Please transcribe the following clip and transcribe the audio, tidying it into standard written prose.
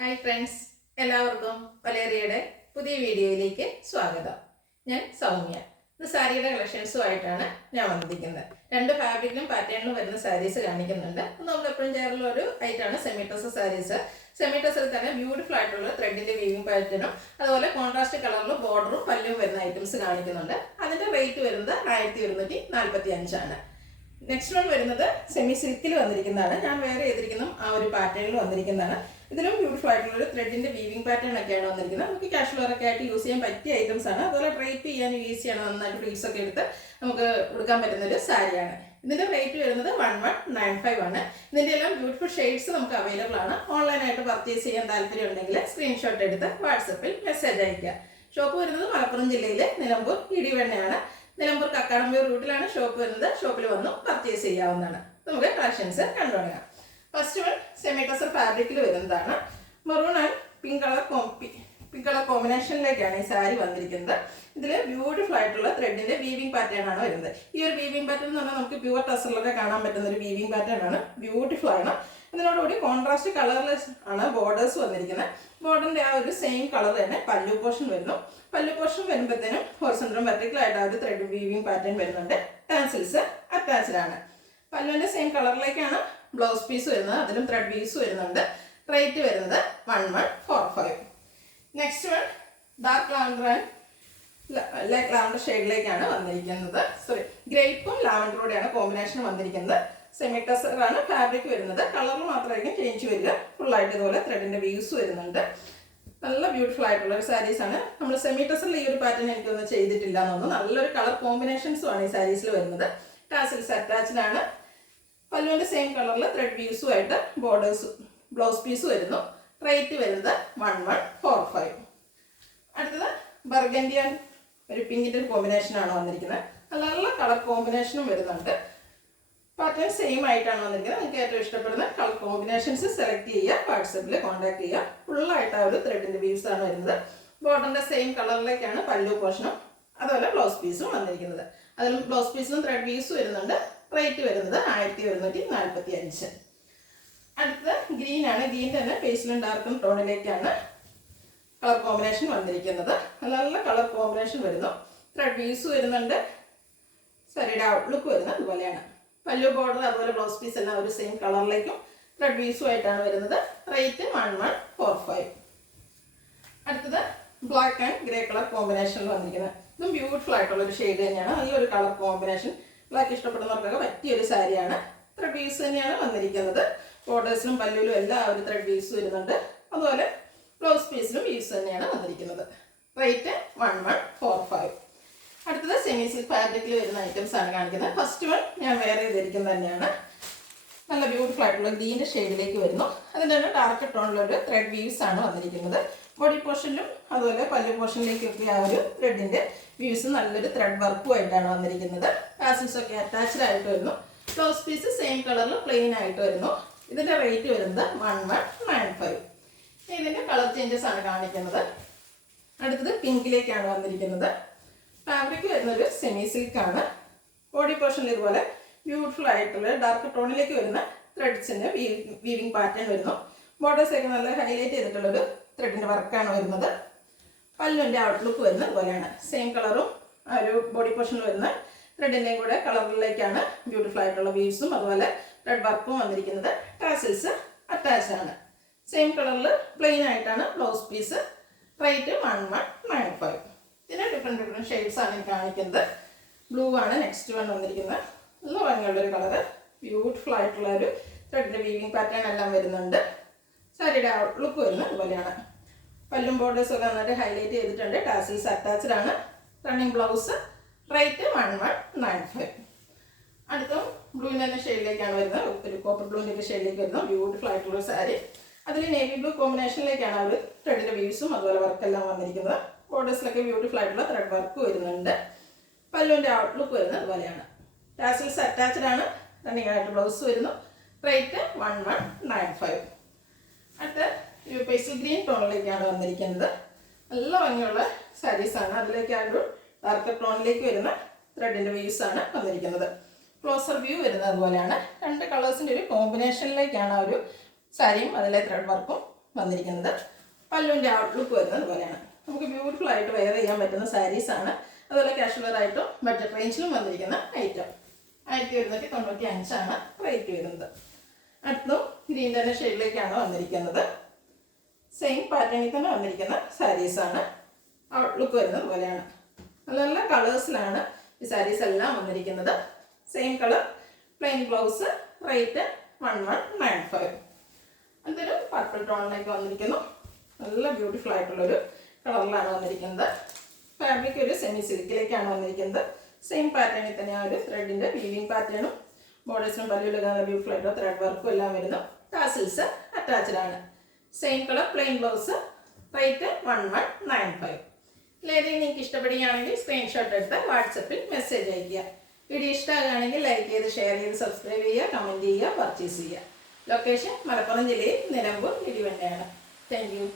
Hi friends, എല്ലാവർക്കും വലേറിയയുടെ പുതിയ വീഡിയോയിലേക്ക് സ്വാഗതം. ഞാൻ സൗമ്യ. ഇത് സാരിയുടെ കളക്ഷൻസുമായിട്ടാണ് ഞാൻ വന്നിരിക്കുന്നത്. രണ്ട് ഫാബ്രിക്കിലും പാറ്റേണിലും വരുന്ന സാരീസ് കാണിക്കുന്നുണ്ട്. നമ്മൾ എപ്പോഴും ചേർന്നുള്ള ഒരു ഐറ്റാണ് സെമി ടസർ സാരീസ്. സെമി ടസറിൽ തന്നെ ബ്യൂട്ടിഫുൾ ആയിട്ടുള്ള ത്രെഡിന്റെ വീവിംഗ് പാറ്റേണും അതുപോലെ കോൺട്രാസ്റ്റ് കളറിലും ബോർഡറും പല്ലും വരുന്ന ഐറ്റംസ് കാണിക്കുന്നുണ്ട്. അതിന്റെ റേറ്റ് വരുന്നത് 1145 ആണ്. നെക്സ്റ്റ് വൺ വരുന്നത് സെമി സിൽക്കിൽ വന്നിരിക്കുന്നതാണ്. ഞാൻ വേറെ ചെയ്തിരിക്കുന്ന ആ ഒരു പാറ്റേണിൽ വന്നിരിക്കുന്നതാണ്. ഇതിലും ബ്യൂട്ടിഫുൾ ആയിട്ടുള്ള ഒരു ത്രെഡിന്റെ വീവിംഗ് പാറ്റേൺ ഒക്കെയാണ് വന്നിരിക്കുന്നത്. നമുക്ക് കാഷ്വൽ വെയർ ഒക്കെ ആയിട്ട് യൂസ് ചെയ്യാൻ പറ്റിയ ഐറ്റംസ് ആണ്. അതുപോലെ ഡ്രേപ്പ് ചെയ്യാനും ഈസിയാണ്. നന്നായിട്ട് ഫ്ലീറ്റ്സ് ഒക്കെ എടുത്ത് നമുക്ക് കൊടുക്കാൻ പറ്റുന്ന ഒരു സാരിയാണ്. ഇതിന്റെ റേറ്റ് വരുന്നത് 1195 ആണ്. ഇതിന്റെ എല്ലാം ബ്യൂട്ടിഫുൾ ഷെയ്ഡ്സ് നമുക്ക് അവൈലബിൾ ആണ്. ഓൺലൈനായിട്ട് പർച്ചേസ് ചെയ്യാൻ താല്പര്യം ഉണ്ടെങ്കിൽ സ്ക്രീൻഷോട്ട് എടുത്ത് വാട്സപ്പിൽ മെസ്സേജ് അയക്കുക. ഷോപ്പ് വരുന്നത് മലപ്പുറം ജില്ലയിലെ നിലമ്പൂർ ഇടിവണ്ണയാണ്. നിലമ്പൂർ കക്കാടംപൊയിൽ റൂട്ടിലാണ് ഷോപ്പ് വരുന്നത്. ഷോപ്പിൽ വന്ന് പർച്ചേസ് ചെയ്യാവുന്നതാണ്. നമുക്ക് കളക്ഷൻസ് കണ്ടുതുടങ്ങാം. ഫസ്റ്റ് വൺ സെമി ടസർ ഫാബ്രിക്കിൽ വരുന്നതാണ്. മെറൂൺ ആൻഡ് പിങ്ക് കളർ കോമ്പിനേഷനിലേക്കാണ് ഈ സാരി വന്നിരിക്കുന്നത്. ഇതിൽ ബ്യൂട്ടിഫുൾ ആയിട്ടുള്ള ത്രെഡിന്റെ വീവിംഗ് പാറ്റേൺ ആണ് വരുന്നത്. ഈ ഒരു വീവിംഗ് പാറ്റേൺ എന്ന് പറഞ്ഞാൽ നമുക്ക് പ്യുവർ ടസറിലൊക്കെ കാണാൻ പറ്റുന്ന ഒരു വീവിംഗ് പാറ്റേൺ ആണ്. ബ്യൂട്ടിഫുൾ ആണ്. ഇതിനോടുകൂടി കോൺട്രാസ്റ്റ് കളറിലെസ് ആണ് ബോർഡേഴ്സ് വന്നിരിക്കുന്നത്. ബോർഡറിന്റെ ആ ഒരു സെയിം കളർ തന്നെ പല്ലു പോർഷൻ വരുന്നു. പല്ലു പോർഷൻ വരുമ്പോഴത്തേനും ഹൊറിസോണ്ടലും വെർട്ടിക്കൽ ആയിട്ട് ആ ഒരു ത്രെഡ് വീവിംഗ് പാറ്റേൺ വരുന്നുണ്ട്. ടാൻസിൽസ് അറ്റാച്ച്ഡ് ആണ്. പല്ലുവിന്റെ സെയിം കളറിലേക്കാണ് ബ്ലൗസ് പീസ് വരുന്നത്. അതിലും ത്രെഡ് വീവ്സ് വരുന്നുണ്ട്. റേറ്റ് വരുന്നത് 1145. Next one dark lavender and light lavender ഷെയ്ഡിലേക്കാണ് വന്നിരിക്കുന്നത്. സോറി, ഗ്രേപ്പും ലാവൻഡറോടെയാണ് കോമ്പിനേഷൻ വന്നിരിക്കുന്നത്. സെമി ടസർ ആണ് ഫാബ്രിക് വരുന്നത്. കളറിൽ മാത്രമായിരിക്കും ചേഞ്ച് വരിക. ഫുള്ളായിട്ട് ഇതുപോലെ ത്രെഡിന്റെ വീവ്സ് വരുന്നുണ്ട്. നല്ല ബ്യൂട്ടിഫുൾ ആയിട്ടുള്ള ഒരു സാരീസ് ആണ്. നമ്മൾ സെമി ടസറിൽ ഈ ഒരു പാറ്റേൺ എനിക്കൊന്നും ചെയ്തിട്ടില്ല എന്നൊന്നും. നല്ലൊരു കളർ കോമ്പിനേഷൻസും ആണ് ഈ സാരീസിൽ വരുന്നത്. ടാസിൽസ് അറ്റാച്ച്ഡ് ആണ്. പല്ലുവിന്റെ സെയിം കളറിൽ ത്രെഡ് വ്യൂസും ആയിട്ട് ബോർഡേഴ്സ് ബ്ലൗസ് പീസ് വരുന്നു. റേറ്റ് വരുന്നത് 1145. അടുത്തത് ബർഗൻഡി ആൻഡ് ഒരു പിങ്കിന്റെ ഒരു കോമ്പിനേഷനാണ് വന്നിരിക്കുന്നത്. നല്ല കളർ കോമ്പിനേഷനും വരുന്നുണ്ട്. പാറ്റേൺ സെയിം ആയിട്ടാണ് വന്നിരിക്കുന്നത്. നിങ്ങൾക്ക് ഏറ്റവും ഇഷ്ടപ്പെടുന്ന കളർ കോമ്പിനേഷൻസ് സെലക്ട് ചെയ്യുക. വാട്സപ്പിൽ കോൺടാക്ട് ചെയ്യുക. ഫുള്ളായിട്ട് ആ ഒരു ത്രെഡിന്റെ വ്യൂസ് ആണ് വരുന്നത്. ബോർഡറിന്റെ സെയിം കളറിലേക്കാണ് പല്ലു പോർഷനും അതുപോലെ ബ്ലൗസ് പീസും വന്നിരിക്കുന്നത്. അതിലും ബ്ലൗസ് പീസിലും ത്രെഡ് വ്യൂസ് വരുന്നുണ്ട്. റേറ്റ് വരുന്നത് 1145. അടുത്തത് ഗ്രീൻ ആണ്. ഗ്രീൻ തന്നെ പേസ്റ്റിലും ഡാർക്കും ടോണിലേക്കാണ് കളർ കോമ്പിനേഷൻ വന്നിരിക്കുന്നത്. നല്ല കളർ കോമ്പിനേഷൻ വരുന്നു. ത്രെഡ് വ്യൂസ് വരുന്നുണ്ട്. സാരിയുടെ ഔട്ട്ലുക്ക് വരുന്നത് അതുപോലെയാണ്. പല്ലു ബോർഡർ അതുപോലെ ബ്ലൗസ് പീസ് എല്ലാം ഒരു സെയിം കളറിലേക്കും ത്രെഡ് വ്യൂസും ആയിട്ടാണ് വരുന്നത്. റേറ്റ് 1145. അടുത്തത് ബ്ലാക്ക് ആൻഡ് ഗ്രേ കളർ കോമ്പിനേഷനിൽ വന്നിരിക്കുന്നത്. ഇതും ബ്യൂട്ടിഫുൾ ആയിട്ടുള്ള ഒരു ഷെയ്ഡ് തന്നെയാണ്. നല്ലൊരു കളർ കോമ്പിനേഷൻ. ബ്ലാക്ക് ഇഷ്ടപ്പെടുന്നവർക്കൊക്കെ പറ്റിയൊരു സാരിയാണ്. ത്രെഡ് വീവ്സ് തന്നെയാണ് വന്നിരിക്കുന്നത്. ബോർഡേഴ്സിലും പല്ലുവിലും എല്ലാം ഒരു ത്രെഡ് വീവ്സ് വരുന്നുണ്ട്. അതുപോലെ ബ്ലൗസ് പീസിലും വീവ്സ് തന്നെയാണ് വന്നിരിക്കുന്നത്. റേറ്റ് 1145. അടുത്തത് സെമി സിൽക്ക് ഫാബ്രിക്കിൽ വരുന്ന ഐറ്റംസ് ആണ് കാണിക്കുന്നത്. ഫസ്റ്റ് വൺ ഞാൻ വേറെ ചെയ്തിരിക്കുന്നത് തന്നെയാണ്. നല്ല ബ്യൂട്ടിഫുൾ ആയിട്ടുള്ള ഗ്രീൻ്റെ ഷെയ്ഡിലേക്ക് വരുന്നു. അതിൻ്റെ തന്നെ ഡാർക്ക് ടോണിലൊരു ത്രെഡ് വീവ്സ് ആണ് വന്നിരിക്കുന്നത്. ബോഡി പോർഷനിലും അതുപോലെ പല്ലു പോർഷനിലേക്കൊക്കെ ആ ഒരു ത്രെഡിന്റെ വ്യൂസ് നല്ലൊരു ത്രെഡ് വർക്കും ആയിട്ടാണ് വന്നിരിക്കുന്നത്. ടാസിൽസ് ഒക്കെ അറ്റാച്ച്ഡ് ആയിട്ട് വരുന്നു. ബ്ലൗസ് പീസ് സെയിം കളറിൽ പ്ലെയിൻ ആയിട്ട് വരുന്നു. ഇതിന്റെ റേറ്റ് വരുന്നത് 1195. ഇതിന്റെ കളർ ചേഞ്ചസ് ആണ് കാണിക്കുന്നത്. അടുത്തത് പിങ്കിലേക്കാണ് വന്നിരിക്കുന്നത്. ഫാബ്രിക് വരുന്നൊരു സെമി സിൽക്ക് ആണ്. ബോഡി പോർഷനിൽ ഇതുപോലെ ബ്യൂട്ടിഫുൾ ആയിട്ടുള്ള ഡാർക്ക് ടോണിലേക്ക് വരുന്ന ത്രെഡ്സിന്റെ വീവിംഗ് പാറ്റേൺ വരുന്നു. ബോർഡേഴ്സ് ഒക്കെ നല്ല ഹൈലൈറ്റ് ചെയ്തിട്ടുള്ളൊരു ത്രെഡിന്റെ വർക്കാണ് വരുന്നത്. പല്ലുവിന്റെ ഔട്ട്ലുക്ക് വരുന്നത് അതുപോലെയാണ്. സെയിം കളറും ആ ഒരു ബോഡി പോർഷനിൽ വരുന്ന ത്രെഡിന്റെയും കൂടെ കളറിലേക്കാണ് ബ്യൂട്ടിഫുൾ ആയിട്ടുള്ള വീവ്സും അതുപോലെ ത്രെഡ് വർക്കും വന്നിരിക്കുന്നത്. ടാസിൽസ് അറ്റാച്ച്ഡ് ആണ്. സെയിം കളറിൽ പ്ലെയിൻ ആയിട്ടാണ് ബ്ലൗസ് പീസ്. റേറ്റ് 1195. ഇതിന് ഡിഫറെൻറ്റ് ഷെയ്ഡ്സ് ആണ് കാണിക്കുന്നത്. ബ്ലൂ ആണ് നെക്സ്റ്റ് വൺ വന്നിരിക്കുന്നത്. നല്ല ഭംഗിയുള്ളൊരു കളറ്. ബ്യൂട്ടിഫുൾ ആയിട്ടുള്ള ഒരു ത്രെഡിന്റെ വീവിംഗ് പാറ്റേൺ എല്ലാം വരുന്നുണ്ട്. സാരിയുടെ ഔട്ട്ലുക്ക് വരുന്നത് അതുപോലെയാണ്. പല്ലും ബോർഡേഴ്സും ഒക്കെ നന്നായിട്ട് ഹൈലൈറ്റ് ചെയ്തിട്ടുണ്ട്. ടാസിൽസ് അറ്റാച്ച്ഡ് ആണ്. Running blouse. റേറ്റ് 1195. അടുത്ത ബ്ലൂവിൻ്റെ തന്നെ ഷെയ്ഡിലേക്കാണ് വരുന്നത്. ഒരു കോപ്പർ ബ്ലൂവിൻ്റെ ഷെയ്ഡിലേക്ക് വരുന്നത്. ബ്യൂട്ടിഫുൾ ആയിട്ടുള്ള സാരി. അതിൽ നേവി ബ്ലൂ കോമ്പിനേഷനിലേക്കാണ് ഒരു ത്രെഡിന്റെ വീവ്സും അതുപോലെ വർക്കെല്ലാം വന്നിരിക്കുന്നത്. ബോർഡേഴ്സിലൊക്കെ ബ്യൂട്ടിഫുൾ ആയിട്ടുള്ള ത്രെഡ് വർക്ക് വരുന്നുണ്ട്. പല്ലുവിൻ്റെ ഔട്ട്ലുക്ക് വരുന്നത് അതുപോലെയാണ്. ടാസിൽസ് അറ്റാച്ച്ഡ് ആണ്. റണ്ണിങ് ആയിട്ട് ബ്ലൗസ് വരുന്നു. റേറ്റ് 1195. അടുത്ത ഒരു പേസ്റ്റൽ ഗ്രീൻ ടോണിലേക്കാണ് വന്നിരിക്കുന്നത്. നല്ല ഭംഗിയുള്ള സാരീസാണ്. അതിലേക്ക് ആ ഒരു ഡാർക്ക് ടോണിലേക്ക് വരുന്ന ത്രെഡിന്റെ വീവ്സ് ആണ് വന്നിരിക്കുന്നത്. ക്ലോസർ വ്യൂ വരുന്നത് അതുപോലെയാണ്. രണ്ട് കളേഴ്സിന്റെ ഒരു കോമ്പിനേഷനിലേക്കാണ് ആ ഒരു സാരിയും അതിലെ ത്രെഡ് വർക്കും വന്നിരിക്കുന്നത്. പല്ലുവിൻ്റെ ഔട്ട്ലുക്ക് വരുന്നത് പോലെയാണ്. നമുക്ക് ബ്യൂട്ടിഫുൾ ആയിട്ട് വെയർ ചെയ്യാൻ പറ്റുന്ന സാരീസാണ്. അതുപോലെ കാഷ്വലറായിട്ടും ബഡ്ജറ്റ് റേഞ്ചിലും വന്നിരിക്കുന്ന ഐറ്റം. 1195 റേറ്റ് വരുന്നത്. അടുത്തും ഗ്രീൻ തന്നെ ഷെയ്ഡിലേക്കാണ് വന്നിരിക്കുന്നത്. സെയിം പാറ്റേണിൽ തന്നെ വന്നിരിക്കുന്ന സാരീസാണ്. ഔട്ട്ലുക്ക് വരുന്നത് പോലെയാണ്. നല്ല നല്ല കളേഴ്സിലാണ് ഈ സാരീസ് എല്ലാം വന്നിരിക്കുന്നത്. Same colour, plain blouse, rate 1195. അതൊരു പർപ്പിൾ ടോണിലേക്ക് വന്നിരിക്കുന്നു. നല്ല ബ്യൂട്ടിഫുൾ ആയിട്ടുള്ളൊരു കളറിലാണ് വന്നിരിക്കുന്നത്. ഫാബ്രിക് ഒരു സെമി സിൽക്കിലേക്കാണ് വന്നിരിക്കുന്നത്. സെയിം പാറ്റേണിൽ തന്നെ ആ ഒരു ത്രെഡിൻ്റെ വീവിങ് പാറ്റേണും ബോർഡേഴ്സിനും പല്ലുവിലൊക്കെ ബ്യൂട്ടിഫുൾ ആയിട്ടുള്ള ത്രെഡ് വർക്കും എല്ലാം വരുന്നു. ടാസിൽസ് അറ്റാച്ച്ഡ് ആണ്. Same colour, plain blouse, rate 1195. ഏതെങ്കിലും നിങ്ങൾക്ക് ഇഷ്ടപ്പെടുകയാണെങ്കിൽ സ്ക്രീൻഷോട്ട് എടുത്ത് വാട്സപ്പിൽ മെസ്സേജ് അയയ്ക്കുക. വീഡിയോ ഇഷ്ടമാകുകയാണെങ്കിൽ ലൈക്ക് ചെയ്ത്, ഷെയർ ചെയ്ത്, സബ്സ്ക്രൈബ് ചെയ്യുക, കമൻറ്റ് ചെയ്യുക, പർച്ചേസ് ചെയ്യുക. ലൊക്കേഷൻ മലപ്പുറം ജില്ലയിൽ നിലമ്പൂർ ഇടിവണ്ണയാണ്. Thank you.